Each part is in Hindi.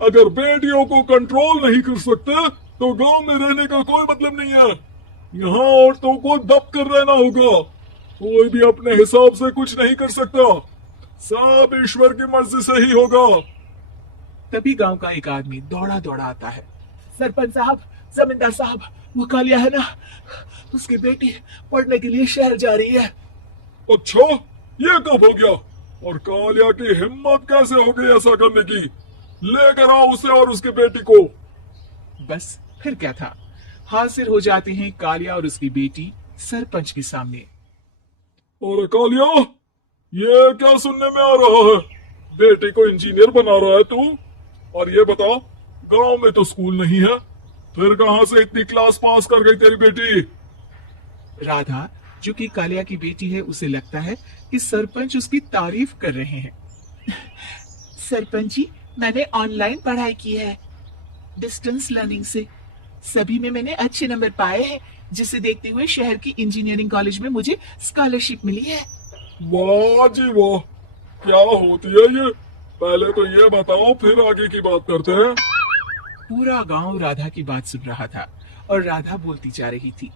अगर बेटियों को कंट्रोल नहीं कर सकते तो गांव में रहने का कोई मतलब नहीं है। यहाँ औरतों को दब कर रहना होगा। कोई भी अपने हिसाब से कुछ नहीं कर सकता। सब ईश्वर की मर्जी से ही होगा। तभी गांव का एक आदमी दौड़ा दौड़ा आता है। सरपंच साहब, जमींदार साहब, वो कालिया है ना, उसकी बेटी पढ़ने के लिए शहर जा रही है। अच्छा, ये कब हो गया? और कालिया की हिम्मत कैसे हो गई ऐसा करने की? लेकर आओ उसे और उसकी बेटी को। बस फिर क्या था, हाजिर हो जाते हैं कालिया और उसकी बेटी सरपंच के सामने। और कालिया, ये क्या सुनने में आ रहा है? बेटी को इंजीनियर बना रहा है तू? और ये बता, गांव में तो स्कूल नहीं है, फिर कहां से इतनी क्लास पास कर गई तेरी बेटी? राधा, जो कि कालिया की बेटी है, उसे लगता है कि सरपंच उसकी तारीफ कर रहे हैं। सरपंच जी, मैंने ऑनलाइन पढ़ाई की है, डिस्टेंस लर्निंग से। सभी में मैंने अच्छे नंबर पाए हैं, जिसे देखते हुए शहर की इंजीनियरिंग कॉलेज में मुझे स्कॉलरशिप मिली है। वाह जी वाह, क्या होती है ये? पहले तो ये बताओ, फिर आगे की बात करते हैं। पूरा गांव राधा की बात सुन रहा था और राधा बोलती जा रही थी।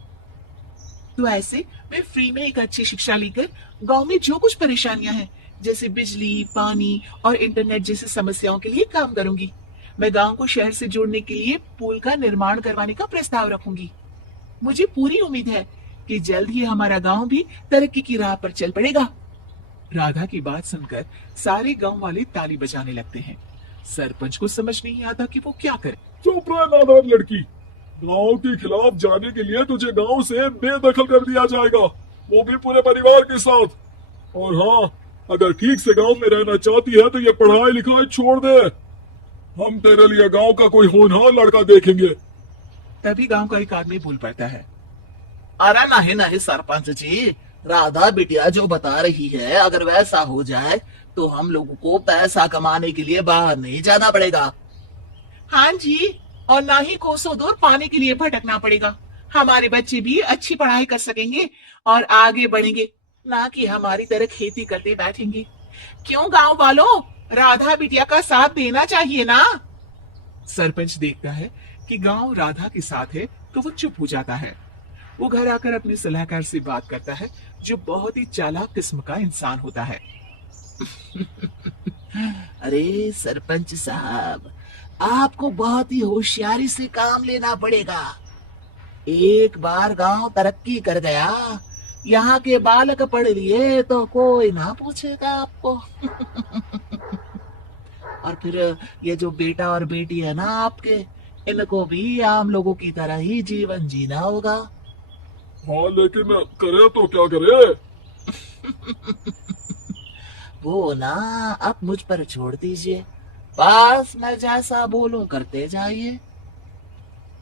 तो ऐसे मैं फ्री में एक अच्छी शिक्षा लेकर गांव में जो कुछ परेशानियां हैं, जैसे बिजली, पानी और इंटरनेट जैसी समस्याओं के लिए काम करूंगी। मैं गांव को शहर से जोड़ने के लिए पुल का निर्माण करवाने का प्रस्ताव रखूंगी। मुझे पूरी उम्मीद है कि जल्द ही हमारा गांव भी तरक्की की राह पर चल पड़ेगा। राधा की बात सुनकर सारे गांव वाले ताली बजाने लगते हैं। सरपंच को समझ नहीं आता कि वो क्या करे। चुप रह नादान लड़की। गांव के खिलाफ जाने के लिए तुझे गांव से बेदखल कर दिया जाएगा, वो भी पूरे परिवार के साथ। और हाँ, अगर ठीक से गांव में रहना चाहती है तो ये पढ़ाई लिखाई छोड़ दे। हम तेरे लिए गांव का कोई होनहार लड़का देखेंगे। तभी गांव का एक आदमी बोल पड़ता है। अरे नहीं नहीं सरपंच जी, राधा बिटिया जो बता रही है, अगर वैसा हो जाए तो हम लोगों को पैसा कमाने के लिए बाहर नहीं जाना पड़ेगा। हाँ जी, और ना ही कोसों दूर पाने के लिए भटकना पड़ेगा। हमारे बच्चे भी अच्छी पढ़ाई कर सकेंगे और आगे बढ़ेंगे, ना कि हमारी तरह खेती करते बैठेंगे। क्यों गांव वालों, राधा बिटिया का साथ देना चाहिए ना। सरपंच देखता है कि गांव राधा के साथ है तो वो चुप हो जाता है। वो घर आकर अपने सलाहकार से बात करता है, जो बहुत ही चालाक किस्म का इंसान होता है। अरे सरपंच साहब, आपको बहुत ही होशियारी से काम लेना पड़ेगा। एक बार गांव तरक्की कर गया, यहाँ के बालक पढ़ लिए तो कोई ना पूछेगा आपको। और फिर ये जो बेटा और बेटी है ना आपके, इनको भी आम लोगों की तरह ही जीवन जीना होगा। हाँ, लेकिन करे तो क्या करे? वो ना आप मुझ पर छोड़ दीजिए, बस मैं जैसा बोलूं करते जाइए।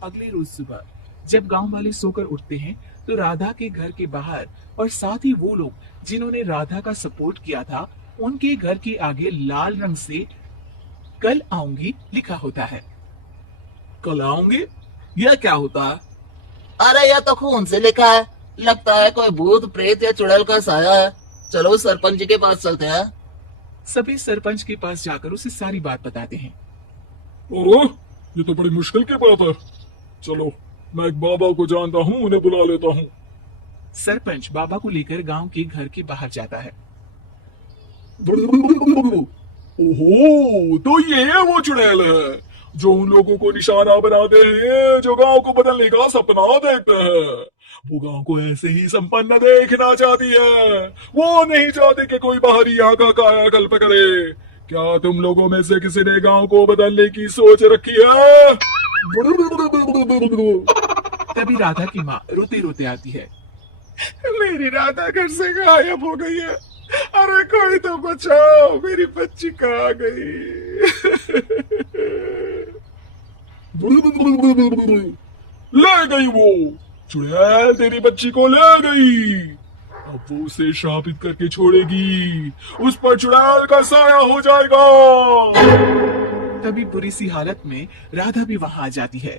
अगले रोज सुबह जब गांव वाले सोकर उठते हैं तो राधा के घर के बाहर और साथ ही वो लोग जिन्होंने राधा का सपोर्ट किया था, उनके घर के आगे लाल रंग से कल आऊंगी लिखा होता है। कल आऊंगी? यह क्या होता है? अरे यह तो खून से लिखा है, लगता है कोई भूत प्रेत या चुड़ैल का साया है। चलो सरपंच जी के पास चलते हैं। सभी सरपंच के पास जाकर उसे सारी बात बताते हैं। और ये तो बड़ी मुश्किल की बात है। चलो, मैं एक बाबा को जानता हूँ, उन्हें बुला लेता हूँ। सरपंच बाबा को लेकर गांव के घर के बाहर जाता है। ओहो, तो ये वो चुड़ैल है जो उन लोगों को निशाना बनाते हैं जो गांव को बदलने का सपना देखते हैं। वो गांव को ऐसे ही संपन्न देखना चाहती है। वो नहीं चाहती कि कोई बाहरी यहाँ का कायाकल्प करे। क्या तुम लोगों में से किसी ने गांव को बदलने की सोच रखी है? तभी राधा की माँ रोते रोते आती है। मेरी राधा घर से गायब हो गई है। अरे कोई तो बचाओ, मेरी बच्ची कहाँ गई? ले गई वो चुड़ैल, तेरी बच्ची को ले गई। अब वो उसे श्रापित करके छोड़ेगी, उस पर चुड़ैल का साया हो जाएगा। तभी बुरी सी हालत में राधा भी वहां आ जाती है।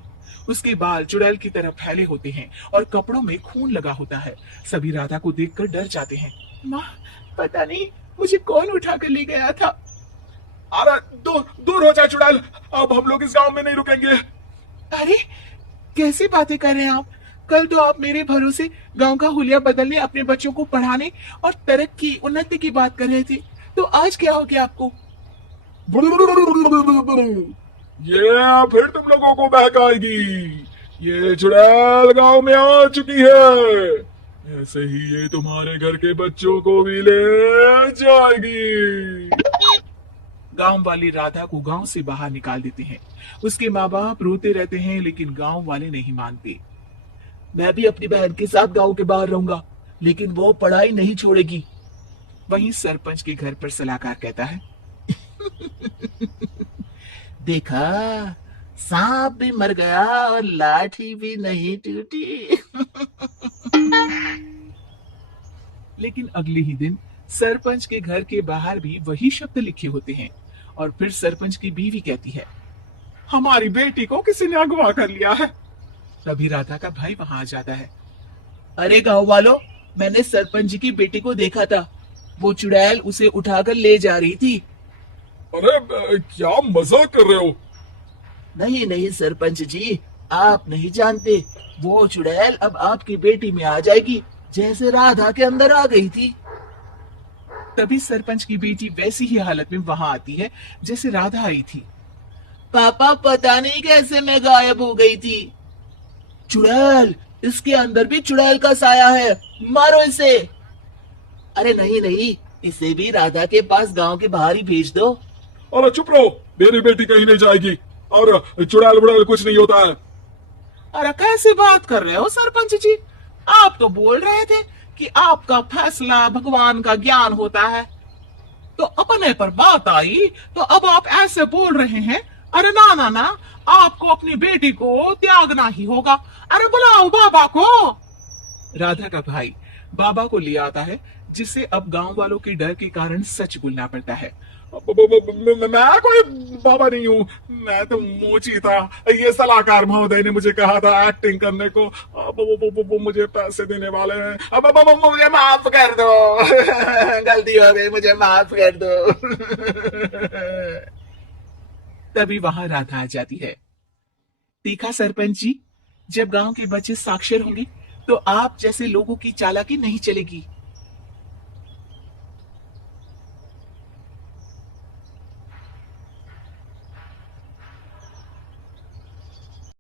उसके बाल चुड़ैल की तरह फैले होते हैं और कपड़ों में खून लगा होता है। सभी राधा को देखकर डर जाते हैं। माँ, पता नहीं मुझे कौन उठा कर ले गया था। अरे दूर दूर हो जा चुड़ैल, अब हम लोग इस गांव में नहीं रुकेंगे। अरे कैसी बातें कर रहे हैं आप? कल तो आप मेरे भरोसे गांव का हुलिया बदलने, अपने बच्चों को पढ़ाने और तरक्की उन्नति की बात कर रहे थे, तो आज क्या हो गया आपको? ये फिर तुम लोगों को बहकाएगी। ये चुड़ैल गांव में आ चुकी है, ऐसे ही ये तुम्हारे घर के बच्चों को भी ले जाएगी। गांव वाले राधा को गांव से बाहर निकाल देते हैं। उसके माँ बाप रोते रहते हैं, लेकिन गांव वाले नहीं मानते। मैं भी अपनी बहन के साथ गांव के बाहर रहूंगा, लेकिन वो पढ़ाई नहीं छोड़ेगी। वहीं सरपंच के घर पर सलाहकार कहता है, देखा, सांप भी मर गया और लाठी भी नहीं टूटी। लेकिन अगले ही दिन सरपंच के घर के बाहर भी वही शब्द लिखे होते हैं। और फिर सरपंच की बीवी कहती है, हमारी बेटी को किसी ने अगवा कर लिया है। तभी राधा का भाई वहां आ जाता है। अरे गांव वालों, मैंने सरपंच जी की बेटी को देखा था, वो चुड़ैल उसे उठाकर ले जा रही थी। अरे क्या मजाक कर रहे हो? नहीं नहीं सरपंच जी, आप नहीं जानते, वो चुड़ैल अब आपकी बेटी में आ जाएगी, जैसे राधा के अंदर आ गई थी। तभी सरपंच की बेटी वैसी ही हालत में वहां आती है जैसे राधा आई थी। पापा, पता नहीं कैसे मैं गायब हो गई थी। चुड़ैल, इसके अंदर भी चुड़ैल का साया है, मारो इसे। अरे नहीं नहीं, इसे भी राधा के पास गांव के बाहर ही भेज दो। अरे चुप रहो, मेरी बेटी कहीं नहीं जाएगी, और चुड़ैल बुड़ैल कुछ नहीं होता है। अरे कैसे बात कर रहे हो सरपंच जी? आप तो बोल रहे थे कि आपका फैसला भगवान का ज्ञान होता है, तो अपने पर बात आई तो अब आप ऐसे बोल रहे हैं। अरे ना ना ना, आपको अपनी बेटी को त्यागना ही होगा। अरे बुलाओ बाबा को। राधा का भाई बाबा को ले आता है, जिसे अब गांव वालों के डर के कारण सच बोलना पड़ता है। मैं कोई बाबा नहीं हूँ, मैं तो मोची था। ये सलाहकार महोदय ने मुझे कहा था एक्टिंग करने को, वो मुझे पैसे देने वाले हैं। अब मुझे माफ कर दो। गलती हो गई, मुझे माफ कर दो। तभी वहां राधा आ जाती है। देखा सरपंच जी, जब गांव के बच्चे साक्षर होंगे तो आप जैसे लोगों की चालाकी नहीं चलेगी।